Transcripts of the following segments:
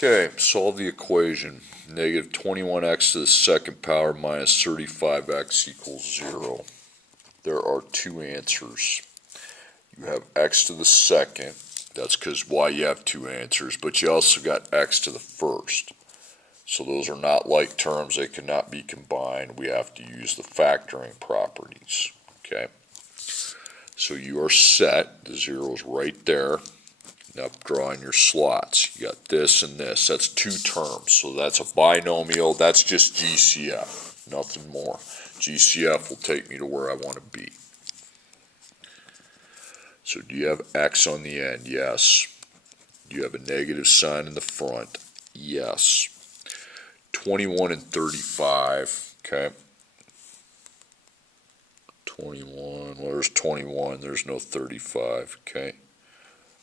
Okay, solve the equation. Negative 21x to the second power minus 35x equals 0. There are two answers. You have x to the second. That's because why you have two answers. But you also got x to the first. So those are not like terms. They cannot be combined. We have to use the factoring properties. Okay. So you are set. The 0 is right there. Now drawing your slots. You got this and this. That's two terms. So that's a binomial. That's just GCF. Nothing more. GCF will take me to where I want to be. So do you have x on the end? Yes. Do you have a negative sign in the front? Yes. 21 and 35. Okay. 21. Well, there's 21. There's no 35. Okay.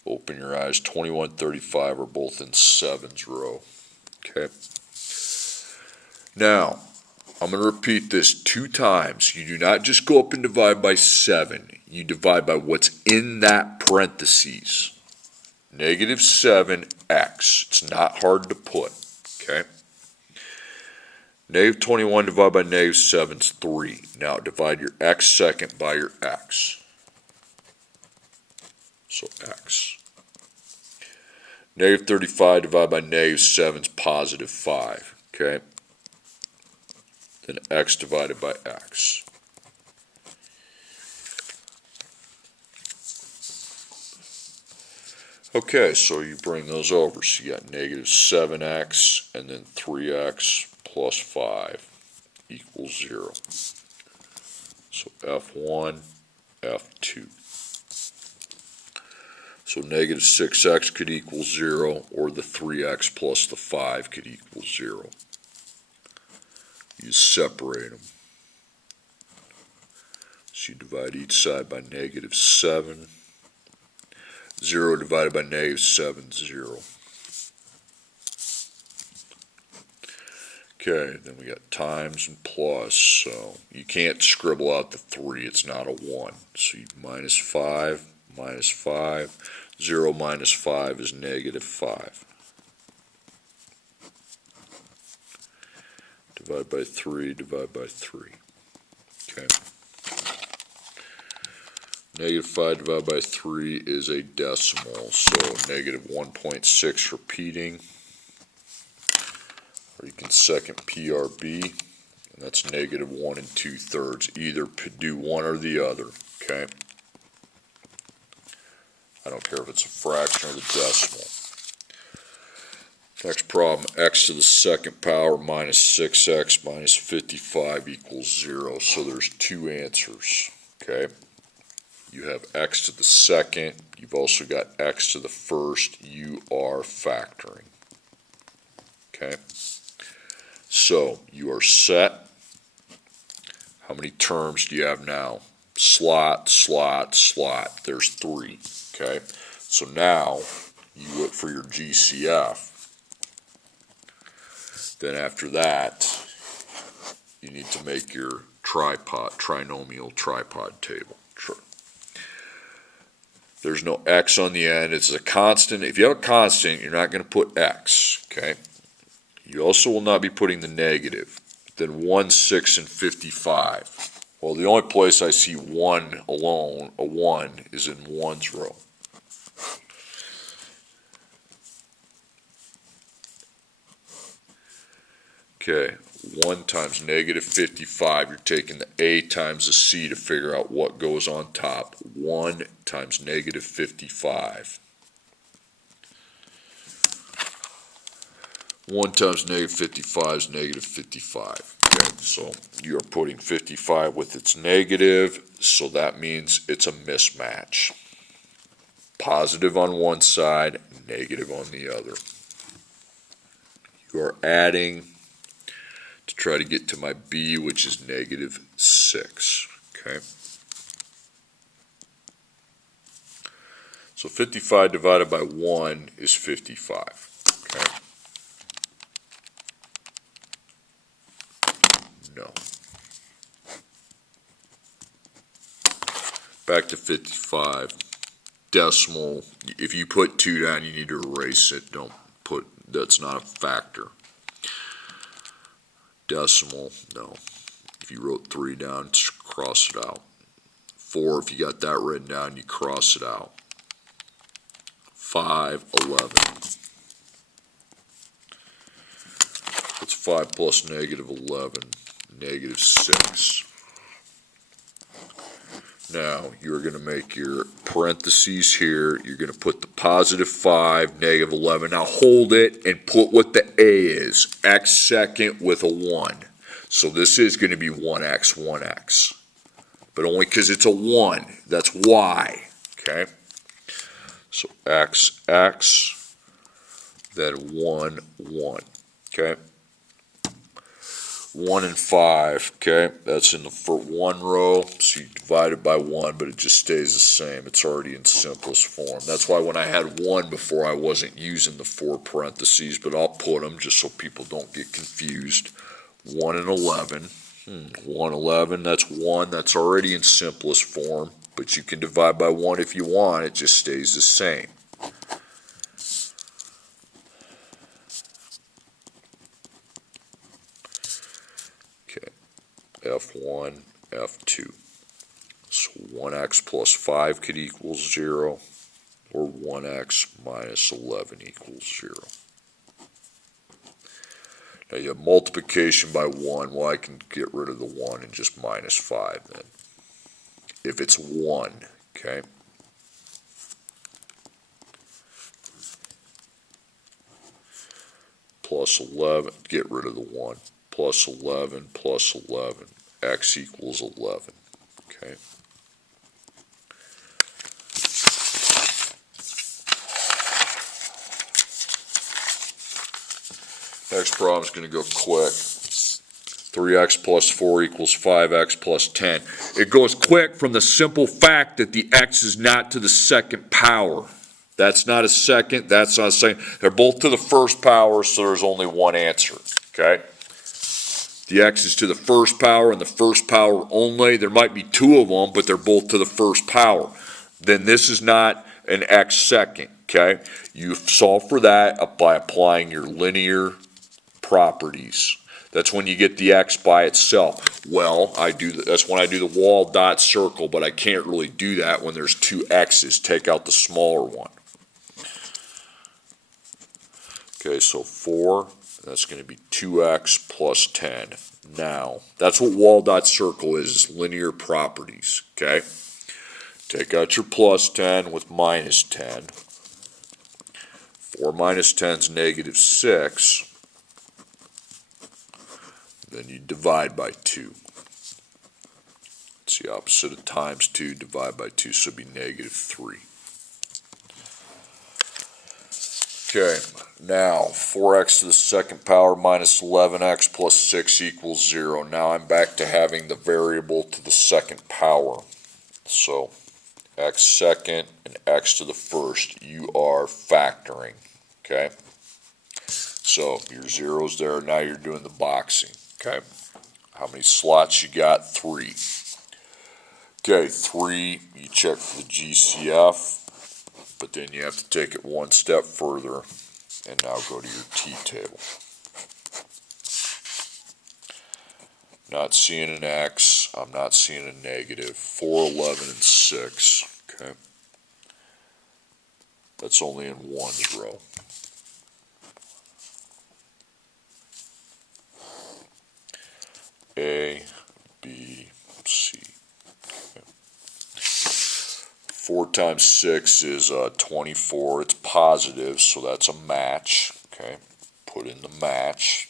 Open your eyes. 21 and 35 are both in 7's row. Okay. Now, I'm going to repeat this 2 times. You do not just go up and divide by 7. You divide by what's in that parentheses. Negative 7x. It's not hard to put. Okay. Negative 21 divided by negative 7 is 3. Now divide your x second by your x. So x. Negative 35 divided by negative 7 is positive 5. Okay. Then x divided by x. Okay, so you bring those over. So you got negative 7x and then 3x plus 5 equals 0. So F1, F2. So negative 6x could equal 0, or the 3x plus the 5 could equal 0. You separate them. So you divide each side by negative 7. 0 divided by negative 7 is 0. Okay, then we got times and plus, so you can't scribble out the 3, it's not a 1. So you minus 5, 0 minus 5 is negative 5. Divide by 3, divide by 3. Okay. Negative 5 divided by 3 is a decimal, so negative 1.6 repeating. Or you can second PRB, and that's negative 1 2/3. Either do one or the other, okay? I don't care if it's a fraction or the decimal. Next problem, x to the second power minus 6x minus 55 equals 0. So there's two answers, okay? You have x to the second. You've also got x to the first. You are factoring, okay? So you are set. How many terms do you have now? Slot, slot, slot. There's 3, okay? So now you look for your GCF. Then after that, you need to make your trinomial tripod table. There's no x on the end. It's a constant. If you have a constant, you're not going to put x, okay? You also will not be putting the negative. Then 1, 6, and 55. Well, the only place I see 1 alone, a 1, is in 1's row. Okay, 1 times negative 55, you're taking the a times the c to figure out what goes on top. 1 times negative 55. 1 times negative 55 is negative 55. Okay, so you're putting 55 with its negative, so that means it's a mismatch. Positive on one side, negative on the other. You are adding to try to get to my b, which is negative 6. Okay. So 55 divided by 1 is 55. Okay. No. Back to 55. Decimal. If you put 2 down, you need to erase it. Don't put that's not a factor. Decimal, no. If you wrote 3 down, just cross it out. 4, if you got that written down, you cross it out. 5, 11. That's 5 plus negative 11, negative 6. Now, you're going to make your parentheses here. You're going to put the positive 5, negative 11. Now, hold it and put what the A is. X second with a 1. So this is going to be 1x, 1x. But only because it's a 1. That's y. Okay? So x, x, then 1, 1. Okay? 1 and 5, okay, that's in the for 1 row, so you divide it by 1, but it just stays the same. It's already in simplest form. That's why when I had 1 before, I wasn't using the 4 parentheses, but I'll put them just so people don't get confused. 1 and 11, 1, 11, that's 1, that's already in simplest form, but you can divide by 1 if you want, it just stays the same. F1, F2. So 1x plus 5 could equal 0, or 1x minus 11 equals 0. Now you have multiplication by 1. Well, I can get rid of the 1 and just minus 5 then. If it's 1, okay? Plus 11, get rid of the 1. Plus 11, plus 11. X equals 11, okay? Next problem is going to go quick. 3x plus 4 equals 5x plus 10. It goes quick from the simple fact that the x is not to the second power. That's not a second, that's not a second. They're both to the first power, so there's only one answer, okay? The x is to the first power and the first power only. There might be 2 of them, but they're both to the first power. Then this is not an x second, okay? You solve for that by applying your linear properties. That's when you get the x by itself. Well, that's when I do the wall dot circle, but I can't really do that when there's 2 x's. Take out the smaller one. Okay, so 4, that's going to be 2x plus 10. Now, that's what wall dot circle is linear properties, okay? Take out your plus 10 with minus 10. 4 minus 10 is negative 6. Then you divide by 2. It's the opposite of times 2, divide by 2, so it'd be negative 3. Okay, now 4x to the second power minus 11x plus 6 equals 0. Now I'm back to having the variable to the second power. So x second and x to the first, you are factoring, okay? So your zeros there, now you're doing the boxing, okay? How many slots you got? 3. Okay, 3, you check for the GCF. But then you have to take it one step further and now go to your t-table. Not seeing an x, I'm not seeing a negative. 4, 11, and 6, okay? That's only in 1's row. A, B, C. 4 times 6 is 24. It's positive, so that's a match. Okay, put in the match.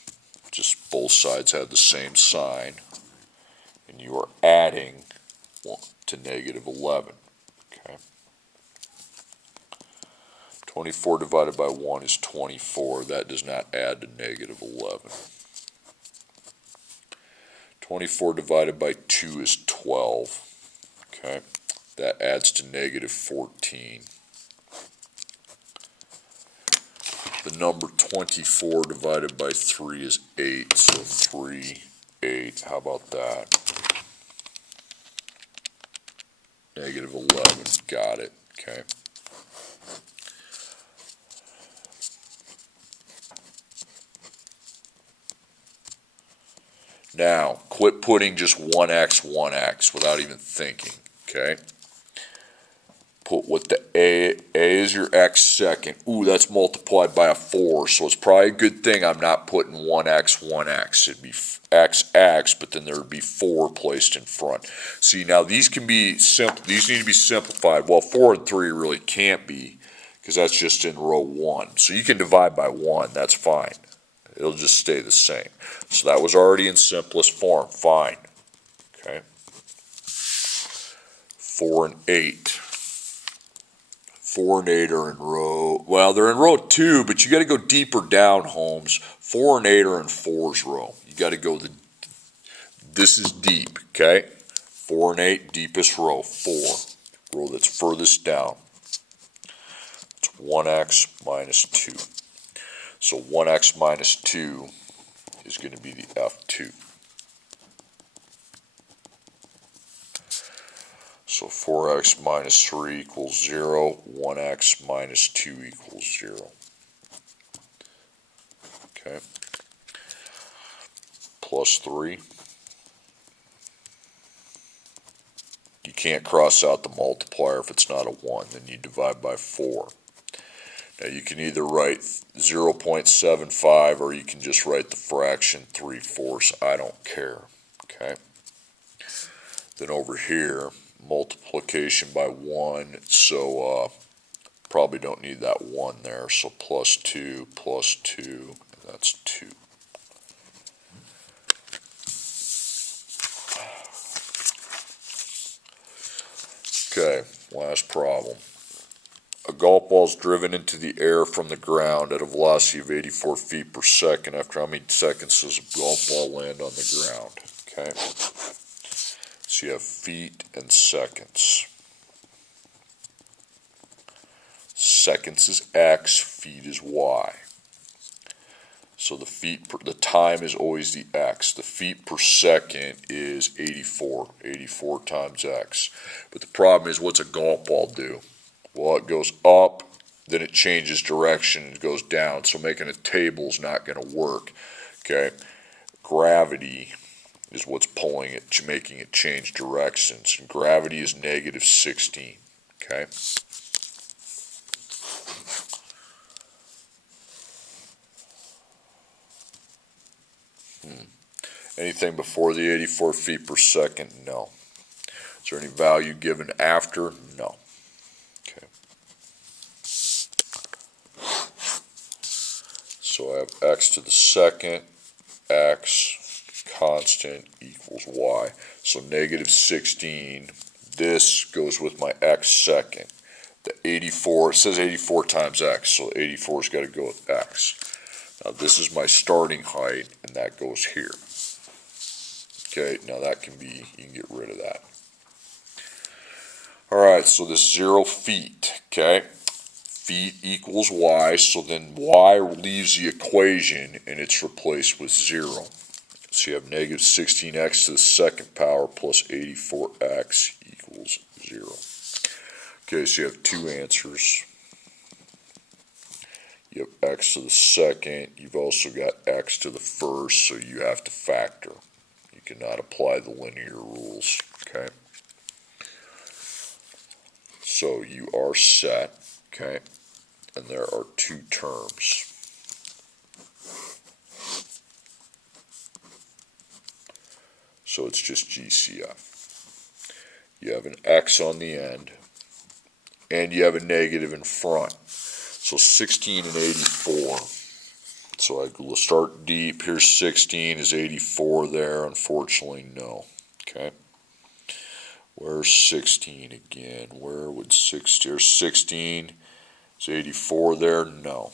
Just both sides have the same sign. And you are adding 1 to negative 11. Okay. 24 divided by 1 is 24. That does not add to negative 11. 24 divided by 2 is 12. Okay. That adds to negative 14. The number 24 divided by 3 is 8, so 3, 8, how about that? Negative 11, got it, okay. Now, quit putting just 1x without even thinking, okay? Put what the A is your x second. Ooh, that's multiplied by a 4, so it's probably a good thing I'm not putting 1x. It'd be x, but then there would be 4 placed in front. See, now these can be simple. These need to be simplified. Well, 4 and 3 really can't be, because that's just in row 1. So you can divide by 1, that's fine. It'll just stay the same. So that was already in simplest form, fine. Okay. 4 and 8. 4 and 8 are in row, well, they're in row 2, but you got to go deeper down, Holmes. 4 and 8 are in 4's row. You got to go this is deep, okay? 4 and 8, deepest row, 4. Row that's furthest down. It's 1x minus 2. So 1x minus 2 is going to be the F2. So 4x minus 3 equals 0. 1x minus 2 equals 0. Okay. Plus 3. You can't cross out the multiplier if it's not a 1. Then you divide by 4. Now you can either write 0.75 or you can just write the fraction 3/4. I don't care. Okay. Then over here, multiplication by 1, so probably don't need that 1 there, so plus 2, and that's 2. Okay, last problem. A golf ball is driven into the air from the ground at a velocity of 84 feet per second. After how many seconds does a golf ball land on the ground? Okay. So you have feet and seconds. Seconds is x, feet is y. So the time is always the x. The feet per second is 84 times x. But the problem is, what's a golf ball do? Well, it goes up, then it changes direction and goes down. So making a table is not going to work. Okay, gravity is what's pulling it, making it change directions. And gravity is negative 16. Okay. Anything before the 84 feet per second? No. Is there any value given after? No. Okay. So I have x to the second, x constant equals y. So negative 16, this goes with my x second. The 84, it says 84 times x, so 84's got to go with x. Now this is my starting height, and that goes here. Okay, now that can be, you can get rid of that. Alright, so this 0 feet, okay? Feet equals y, so then y leaves the equation and it's replaced with 0. So you have negative 16x to the second power plus 84x equals 0. Okay, so you have two answers. You have x to the second, you've also got x to the first, so you have to factor. You cannot apply the linear rules, okay? So you are set, okay? And there are two terms. So it's just GCF. You have an x on the end, and you have a negative in front. So 16 and 84. So I will start deep. Here's 16. Is 84 there? Unfortunately, no. Okay. Where's 16 again? Where would 16? There's 16. Is 84 there? No.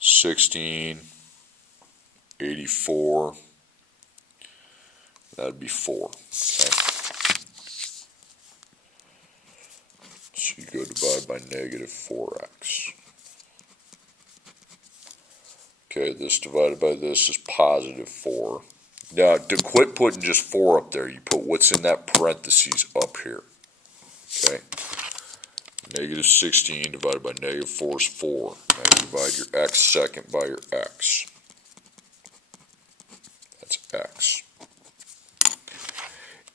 16, 84. That'd be 4. Okay. So you go divide by negative 4x. Okay, this divided by this is positive 4. Now, to quit putting just 4 up there, you put what's in that parentheses up here. Okay? Negative 16 divided by negative 4 is 4. Now you divide your x second by your x. x.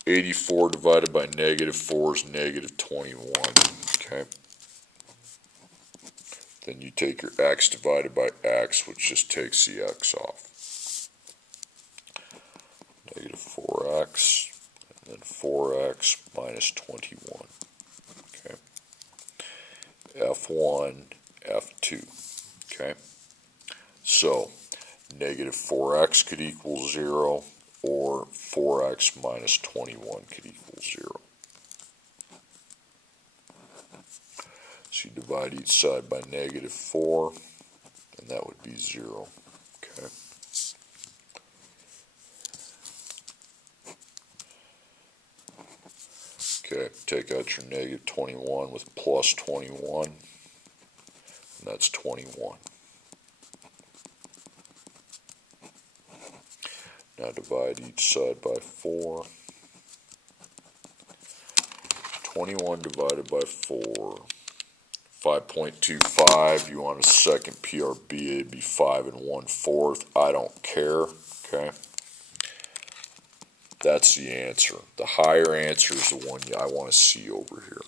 84 divided by negative 4 is negative 21. Okay. Then you take your x divided by x, which just takes the x off. Negative 4x, and then 4x minus 21. Okay. F1, F2. Okay. So, negative 4x could equal 0, or 4x minus 21 could equal 0. So you divide each side by negative 4, and that would be 0. Okay. Okay, take out your negative 21 with plus 21, and that's 21. Now divide each side by 4. 21 divided by 4. 5.25, you want a second PRB, it'd be 5 1/4. I don't care, okay? That's the answer. The higher answer is the one I want to see over here.